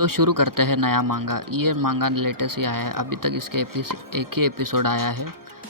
तो शुरू करते हैं नया मांगा। ये मांगा लेटेस्ट ही आया है, अभी तक इसके एक ही एपिसोड आया है।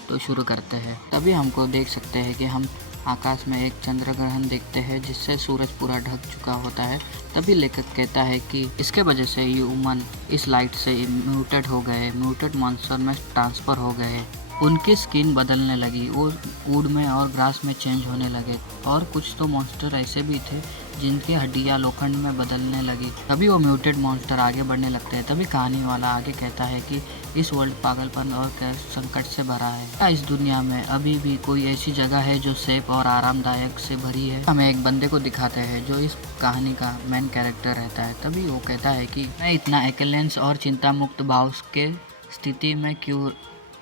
तो शुरू करते हैं। तभी हमको देख सकते हैं कि हम आकाश में एक चंद्र ग्रहण देखते हैं जिससे सूरज पूरा ढक चुका होता है। तभी लेखक कहता है कि इसके वजह से ह्यूमन इस लाइट से म्यूटेड हो गए, म्यूटेड मॉन्स्टर में ट्रांसफ़र हो गए। उनकी स्किन बदलने लगी, वो वुड में और ग्रास में चेंज होने लगे। और कुछ तो मॉन्स्टर ऐसे भी थे जिनकी हड्डियाँ लोखंड में बदलने लगी। तभी वो म्यूटेड मॉन्स्टर आगे बढ़ने लगते हैं। तभी कहानी वाला आगे कहता है कि इस वर्ल्ड पागलपन और संकट से भरा है। क्या इस दुनिया में अभी भी कोई ऐसी जगह है जो सेफ और आरामदायक से भरी है? हमें एक बंदे को दिखाते हैं जो इस कहानी का मेन कैरेक्टर रहता है। तभी वो कहता है कि मैं इतना एक्लेंस और चिंता मुक्त भाव के स्थिति में क्यों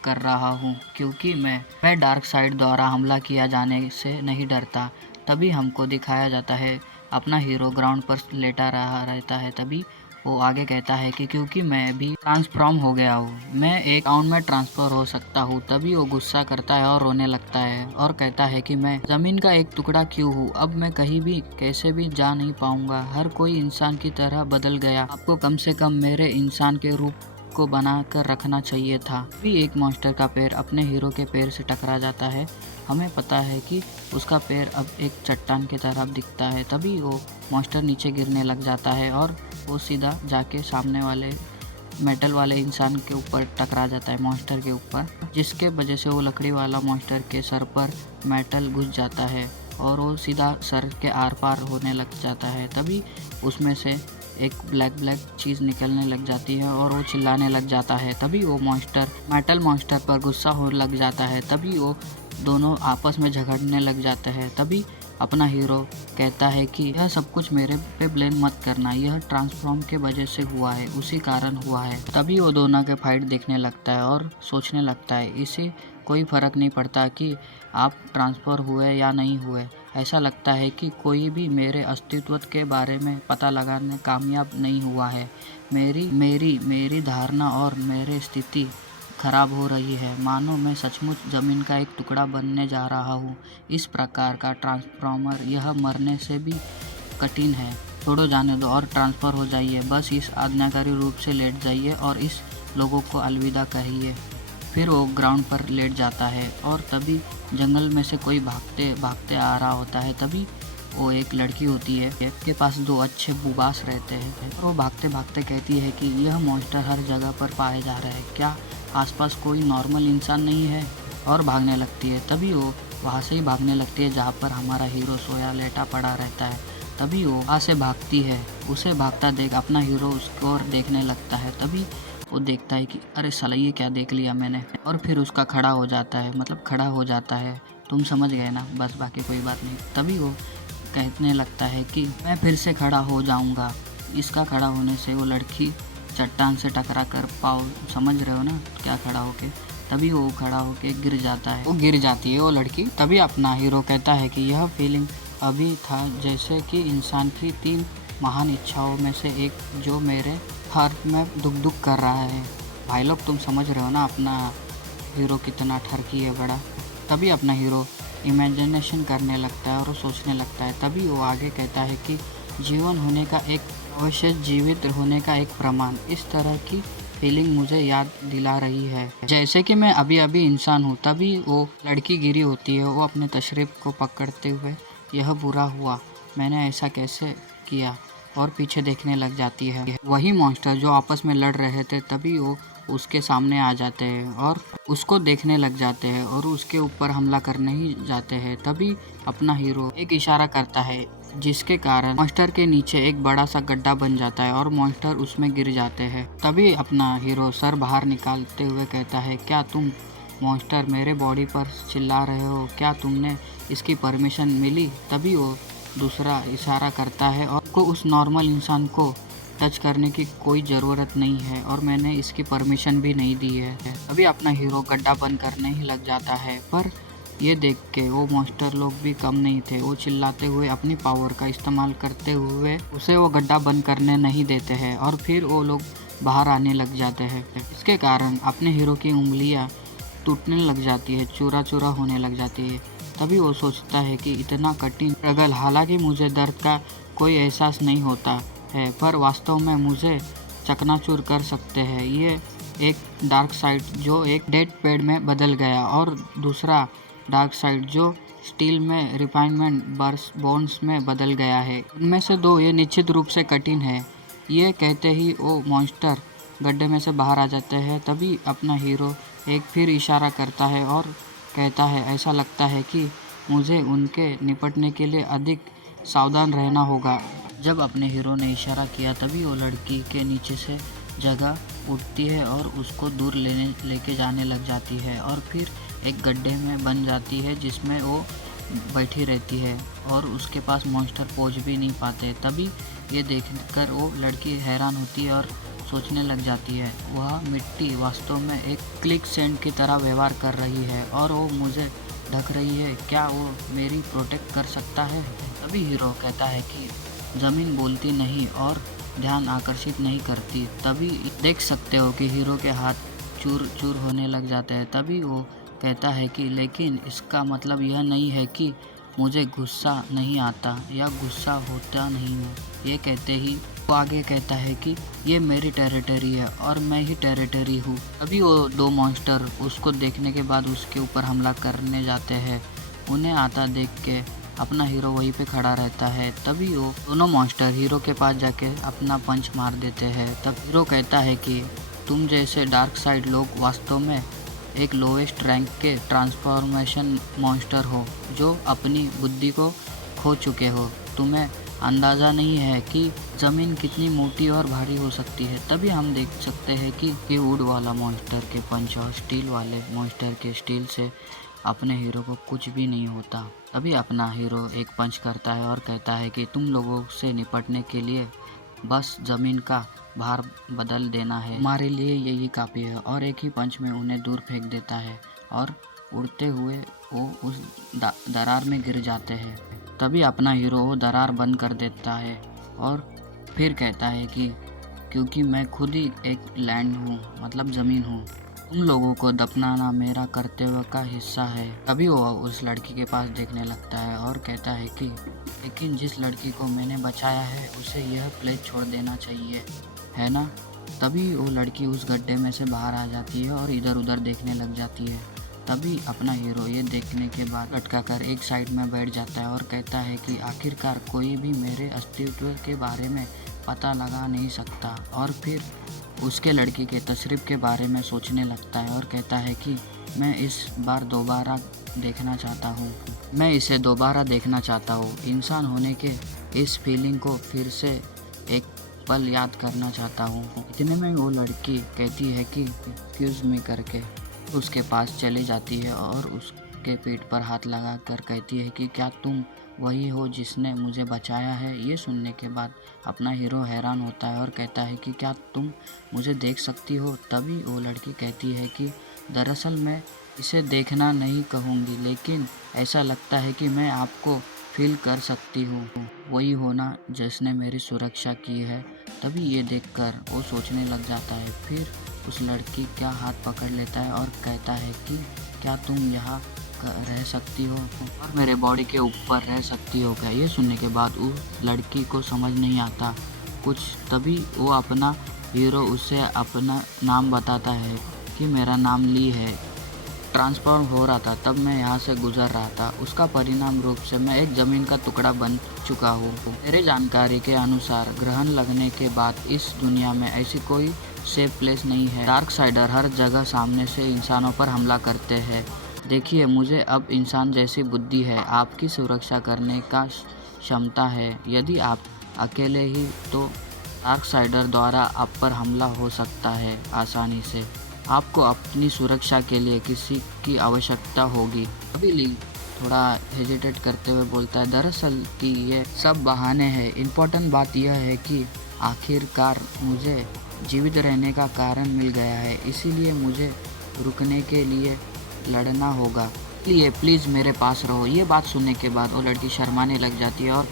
कर रहा हूँ, क्योंकि मैं डार्क साइड द्वारा हमला किया जाने से नहीं डरता। तभी हमको दिखाया जाता है अपना हीरो ग्राउंड पर लेटा रहा रहता है। तभी वो आगे कहता है कि क्योंकि मैं भी ट्रांसफॉर्म हो गया हूँ, मैं एक राउंड में ट्रांसफर हो सकता हूँ। तभी वो गुस्सा करता है और रोने लगता है और कहता है कि मैं जमीन का एक टुकड़ा क्यों हूँ, अब मैं कहीं भी कैसे भी जा नहीं पाऊंगा। हर कोई इंसान की तरह बदल गया, आपको कम से कम मेरे इंसान के रूप को बना कर रखना चाहिए था। भी एक मॉन्स्टर का पैर अपने हीरो के पैर से टकरा जाता है। हमें पता है कि उसका पैर अब एक चट्टान की तरह दिखता है। तभी वो मॉन्स्टर नीचे गिरने लग जाता है और वो सीधा जाके सामने वाले मेटल वाले इंसान के ऊपर टकरा जाता है, मॉन्स्टर के ऊपर, जिसके वजह से वो लकड़ी वाला मॉन्स्टर के सर पर मेटल घुस जाता है और वो सीधा सर के आर पार होने लग जाता है। तभी उसमें से एक ब्लैक चीज़ निकलने लग जाती है और वो चिल्लाने लग जाता है। तभी वो मॉन्स्टर मेटल मॉन्स्टर पर गुस्सा हो लग जाता है। तभी वो दोनों आपस में झगड़ने लग जाते हैं। तभी अपना हीरो कहता है कि यह सब कुछ मेरे पे ब्लेम मत करना, यह ट्रांसफॉर्म के वजह से हुआ है, उसी कारण हुआ है। तभी वो दोनों के फाइट देखने लगता है और सोचने लगता है इसे कोई फ़र्क नहीं पड़ता कि आप ट्रांसफ़र हुए या नहीं हुए। ऐसा लगता है कि कोई भी मेरे अस्तित्व के बारे में पता लगाने कामयाब नहीं हुआ है। मेरी धारणा और मेरी स्थिति खराब हो रही है, मानो मैं सचमुच ज़मीन का एक टुकड़ा बनने जा रहा हूँ। इस प्रकार का ट्रांसफॉर्मर यह मरने से भी कठिन है। छोड़ो, जाने दो और ट्रांसफ़र हो जाइए। बस इस आज्ञाकारी रूप से लेट जाइए और इस लोगों को अलविदा कहिए। फिर वो ग्राउंड पर लेट जाता है और तभी जंगल में से कोई भागते भागते आ रहा होता है। तभी वो एक लड़की होती है, के पास दो अच्छे बुबास रहते हैं और वो भागते भागते कहती है कि यह मॉन्स्टर हर जगह पर पाए जा रहे हैं, क्या आसपास कोई नॉर्मल इंसान नहीं है? और भागने लगती है। तभी वो वहाँ से ही भागने लगती है जहाँ पर हमारा हीरो सोया लेटा पड़ा रहता है। तभी वो वहाँ से भागती है, उसे भागता देख अपना हीरो उसको और देखने लगता है। तभी वो देखता है कि अरे साला ये क्या देख लिया मैंने, और फिर उसका खड़ा हो जाता है, मतलब खड़ा हो जाता है। तुम समझ गए ना, बस बाकी कोई बात नहीं। तभी वो कहने लगता है कि मैं फिर से खड़ा हो जाऊंगा। इसका खड़ा होने से वो लड़की चट्टान से टकरा कर पाँव, समझ रहे हो ना क्या, खड़ा होके तभी वो खड़ा होके गिर जाता है, वो गिर जाती है वो लड़की। तभी अपना हीरो कहता है कि यह फीलिंग अभी था जैसे कि इंसान की 3 महान इच्छाओं में से एक जो मेरे हार्ट में दुख कर रहा है। भाई लोग तुम समझ रहे हो ना अपना हीरो कितना ठरकी है बड़ा। तभी अपना हीरो इमेजिनेशन करने लगता है और वो सोचने लगता है। तभी वो आगे कहता है कि जीवन होने का एक अवश्य जीवित होने का एक प्रमाण, इस तरह की फीलिंग मुझे याद दिला रही है जैसे कि मैं अभी अभी इंसान हूँ। तभी वो लड़की गिरी होती है, वो अपने तशरीफ को पकड़ते हुए यह बुरा हुआ, मैंने ऐसा कैसे किया, और पीछे देखने लग जाती है। वही मॉन्स्टर जो आपस में लड़ रहे थे तभी वो उसके सामने आ जाते हैं और उसको देखने लग जाते हैं और उसके ऊपर हमला करने ही जाते हैं। तभी अपना हीरो एक इशारा करता है जिसके कारण मॉन्स्टर के नीचे एक बड़ा सा गड्ढा बन जाता है और मॉन्स्टर उसमें गिर जाते हैं। तभी अपना हीरो सर बाहर निकालते हुए कहता है, क्या तुम मॉन्स्टर मेरे बॉडी पर चिल्ला रहे हो, क्या तुमने इसकी परमिशन मिली? तभी वो दूसरा इशारा करता है और को उस नॉर्मल इंसान को टच करने की कोई ज़रूरत नहीं है और मैंने इसकी परमिशन भी नहीं दी है। अभी अपना हीरो गड्ढा बंद करने ही लग जाता है, पर ये देख के वो मॉन्स्टर लोग भी कम नहीं थे। वो चिल्लाते हुए अपनी पावर का इस्तेमाल करते हुए उसे वो गड्ढा बंद करने नहीं देते हैं और फिर वो लोग बाहर आने लग जाते हैं। इसके कारण अपने हीरो की उंगलियां टूटने लग जाती है, चूरा चूरा होने लग जाती है। तभी वो सोचता है कि इतना कठिन स्ट्रगल, हालांकि मुझे दर्द का कोई एहसास नहीं होता, है, पर वास्तव में मुझे चकनाचूर कर सकते हैं। ये एक डार्क साइड जो एक डेड पेड़ में बदल गया, और दूसरा डार्क साइड जो स्टील में रिफाइनमेंट बोन्स में बदल गया है। उनमें से दो ये निश्चित रूप से कठिन है। ये कहते ही वो मॉन्स्टर गड्ढे में से बाहर आ जाते हैं। तभी अपना हीरो एक फिर इशारा करता है और कहता है, ऐसा लगता है कि मुझे उनके निपटने के लिए अधिक सावधान रहना होगा। जब अपने हीरो ने इशारा किया तभी वो लड़की के नीचे से जगह उठती है और उसको दूर लेके जाने लग जाती है, और फिर एक गड्ढे में बन जाती है जिसमें वो बैठी रहती है और उसके पास मॉन्स्टर पहुंच भी नहीं पाते। तभी ये देखकर वो लड़की हैरान होती है और सोचने लग जाती है, वह मिट्टी वास्तव में एक क्लिक सेंड की तरह व्यवहार कर रही है और वो मुझे ढक रही है। क्या वो मेरी प्रोटेक्ट कर सकता है? तभी हीरो कहता है कि ज़मीन बोलती नहीं और ध्यान आकर्षित नहीं करती। तभी देख सकते हो कि हीरो के हाथ चूर चूर होने लग जाते हैं। तभी वो कहता है कि लेकिन इसका मतलब यह नहीं है कि मुझे गुस्सा नहीं आता या गुस्सा होता नहीं हूँ। ये कहते ही वो आगे कहता है कि ये मेरी टेरिटरी है और मैं ही टेरिटरी हूँ। तभी वो दो मॉन्स्टर उसको देखने के बाद उसके ऊपर हमला करने जाते हैं। उन्हें आता देख के अपना हीरो वहीं पे खड़ा रहता है। तभी वो दोनों मॉन्स्टर हीरो के पास जाके अपना पंच मार देते हैं। तब हीरो कहता है कि तुम जैसे डार्क साइड लोग वास्तव में एक लोएस्ट रैंक के ट्रांसफॉर्मेशन मॉन्स्टर हो जो अपनी बुद्धि को खो चुके हो। तुम्हें अंदाज़ा नहीं है कि ज़मीन कितनी मोटी और भारी हो सकती है। तभी हम देख सकते हैं कि वुड वाला मॉन्स्टर के पंच और स्टील वाले मॉन्स्टर के स्टील से अपने हीरो को कुछ भी नहीं होता। तभी अपना हीरो एक पंच करता है और कहता है कि तुम लोगों से निपटने के लिए बस ज़मीन का भार बदल देना है, हमारे लिए यही काफ़ी है। और एक ही पंच में उन्हें दूर फेंक देता है और उड़ते हुए वो उस दरार में गिर जाते हैं। तभी अपना हीरो वो दरार बंद कर देता है और फिर कहता है कि क्योंकि मैं खुद ही एक लैंड हूँ, मतलब ज़मीन हूँ, तुम लोगों को दफनाना मेरा कर्तव्य का हिस्सा है। तभी वो उस लड़की के पास देखने लगता है और कहता है कि लेकिन जिस लड़की को मैंने बचाया है उसे यह प्लेस छोड़ देना चाहिए, है ना? तभी वो लड़की उस गड्ढे में से बाहर आ जाती है और इधर उधर देखने लग जाती है। तभी अपना हीरो ये देखने के बाद लटका कर एक साइड में बैठ जाता है और कहता है कि आखिरकार कोई भी मेरे अस्तित्व के बारे में पता लगा नहीं सकता। और फिर उसके लड़की के तशरीफ़ के बारे में सोचने लगता है और कहता है कि मैं इस बार दोबारा देखना चाहता हूँ, मैं इसे दोबारा देखना चाहता हूँ। इंसान होने के इस फीलिंग को फिर से एक पल याद करना चाहता हूँ। इतने में वो लड़की कहती है कि एक्सक्यूज़ मी करके उसके पास चली जाती है और उसके पीठ पर हाथ लगा कर कहती है कि क्या तुम वही हो जिसने मुझे बचाया है? ये सुनने के बाद अपना हीरो हैरान होता है और कहता है कि क्या तुम मुझे देख सकती हो? तभी वो लड़की कहती है कि दरअसल मैं इसे देखना नहीं कहूँगी, लेकिन ऐसा लगता है कि मैं आपको फील कर सकती हूँ, वही होना जिसने मेरी सुरक्षा की है। तभी ये देखकर वो सोचने लग जाता है। फिर उस लड़की का हाथ पकड़ लेता है और कहता है कि क्या तुम यहाँ रह सकती हो और मेरे बॉडी के ऊपर रह सकती हो क्या? ये सुनने के बाद उस लड़की को समझ नहीं आता कुछ। तभी वो अपना हीरो उसे अपना नाम बताता है कि मेरा नाम ली है, ट्रांसफॉर्म हो रहा था तब मैं यहाँ से गुजर रहा था, उसका परिणाम रूप से मैं एक ज़मीन का टुकड़ा बन चुका हूँ। मेरी जानकारी के अनुसार ग्रहण लगने के बाद इस दुनिया में ऐसी कोई सेफ प्लेस नहीं है। डार्क साइडर हर जगह सामने से इंसानों पर हमला करते हैं। देखिए, मुझे अब इंसान जैसी बुद्धि है, आपकी सुरक्षा करने का क्षमता है। यदि आप अकेले ही तो डार्क साइडर द्वारा आप पर हमला हो सकता है आसानी से। आपको अपनी सुरक्षा के लिए किसी की आवश्यकता होगी। अभी ली थोड़ा हेजिटेट करते हुए बोलता है, दरअसल कि ये सब बहाने हैं। इम्पोर्टेंट बात यह है कि आखिरकार मुझे जीवित रहने का कारण मिल गया है, इसीलिए मुझे रुकने के लिए लड़ना होगा, इसलिए प्लीज़ मेरे पास रहो। ये बात सुनने के बाद वो लड़की शर्माने लग जाती है और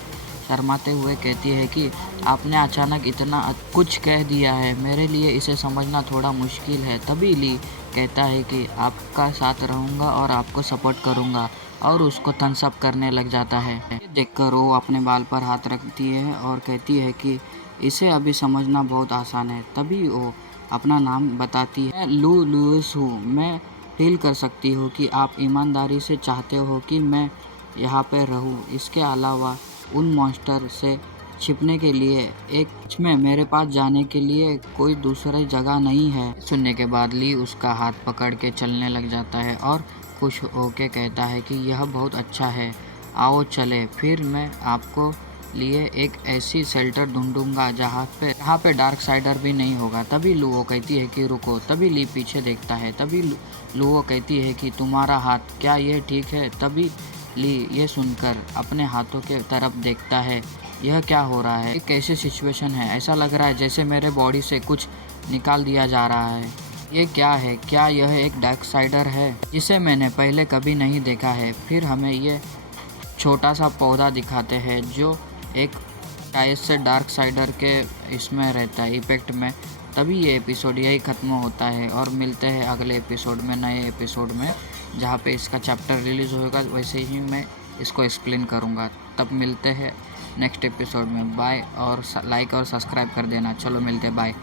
शर्माते हुए कहती है कि आपने अचानक इतना कुछ कह दिया है, मेरे लिए इसे समझना थोड़ा मुश्किल है। तभी ली कहता है कि आपका साथ रहूँगा और आपको सपोर्ट करूँगा, और उसको थम्स अप करने लग जाता है। देखकर वो अपने बाल पर हाथ रखती है और कहती है कि इसे अभी समझना बहुत आसान है। तभी वो अपना नाम बताती है, मैं लू लुइस हूँ। मैं फील कर सकती हूँ कि आप ईमानदारी से चाहते हो कि मैं यहाँ पे रहूँ। इसके अलावा उन मॉन्स्टर से छिपने के लिए में मेरे पास जाने के लिए कोई दूसरी जगह नहीं है। सुनने के बाद ली उसका हाथ पकड़ के चलने लग जाता है और खुश होके कहता है कि यह बहुत अच्छा है, आओ चले। फिर मैं आपको लिए एक ऐसी शेल्टर ढूंढूंगा जहाँ पे डार्क साइडर भी नहीं होगा। तभी लुओ कहती है कि रुको। तभी ली पीछे देखता है। तभी लुओ कहती है कि तुम्हारा हाथ, क्या ये ठीक है? तभी ली ये सुनकर अपने हाथों के तरफ देखता है। यह क्या हो रहा है? ये कैसी सिचुएशन है? ऐसा लग रहा है जैसे मेरे बॉडी से कुछ निकाल दिया जा रहा है। ये क्या है? क्या यह एक डार्क साइडर है जिसे मैंने पहले कभी नहीं देखा है? फिर हमें ये छोटा सा पौधा दिखाते हैं जो एक शायद से डार्क साइडर के इसमें रहता है, इफेक्ट में। तभी ये एपिसोड यही ख़त्म होता है और मिलते हैं अगले एपिसोड में, नए एपिसोड में, जहाँ पे इसका चैप्टर रिलीज़ होगा। वैसे ही मैं इसको एक्सप्लेन करूँगा। तब मिलते हैं नेक्स्ट एपिसोड में। बाय, और लाइक और सब्सक्राइब कर देना। चलो मिलते हैं, बाय।